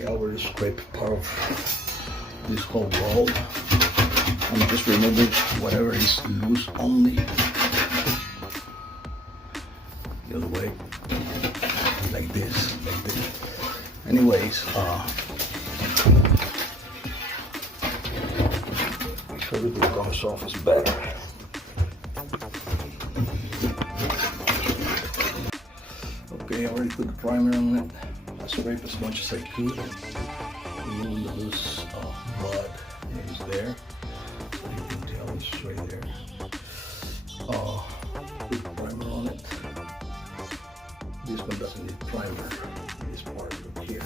Okay, I already scraped part of this whole wall. I'm just removing whatever is loose only. The other way, like this. Anyways, if everything comes off, it's better. Okay, I already put the primer on it. I scraped as much as I could, removing the loose mud that is there. So you can tell it's right there. Put primer on it. This one doesn't need primer. This part up here.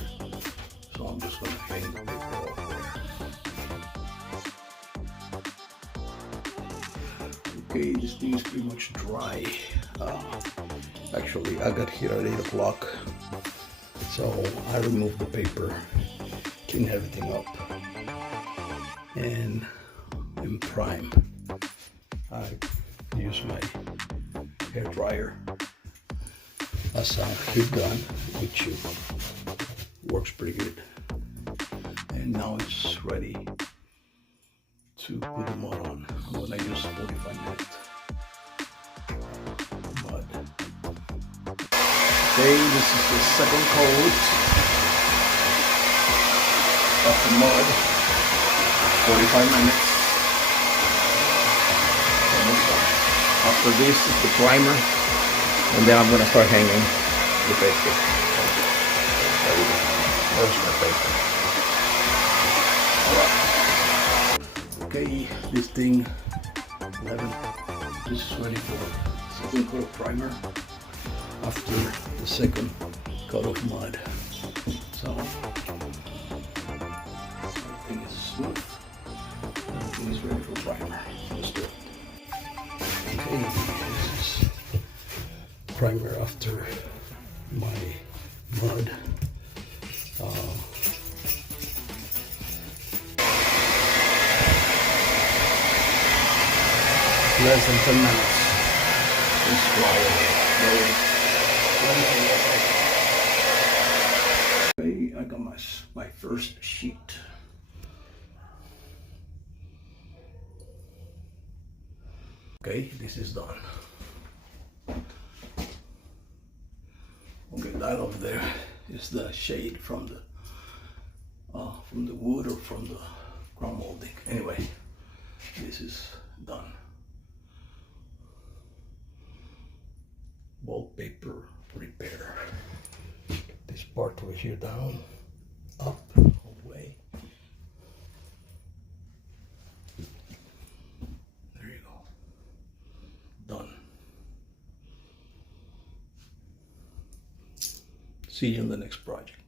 So I'm just going to paint the paper off there. Okay, this thing is pretty much dry. Actually, I got here at 8 o'clock. So I removed the paper, cleaned everything up, and prime. I use my hair dryer as a heat gun, which works pretty good. And now it's ready to put the mud on. I'm gonna use 45 minutes mud. Okay, this is the second coat of the mud. 45 minutes. After this is the primer, and then I'm gonna start hanging the paper. There we go. There's my paper. Alright. Okay, this thing 11. This is ready for second coat of primer after the second coat of mud. So everything is smooth. Everything is ready for primer. Let's do it. Okay, this is primer after my mud. Less than 10 minutes. It's dry. Okay, I got my first sheet. Okay, this is done. Okay, that over there is the shade from the wood or from the ground molding. Anyway, this is done. Wallpaper repair. This part over here down, up, all the way. There you go. Done. See you in the next project.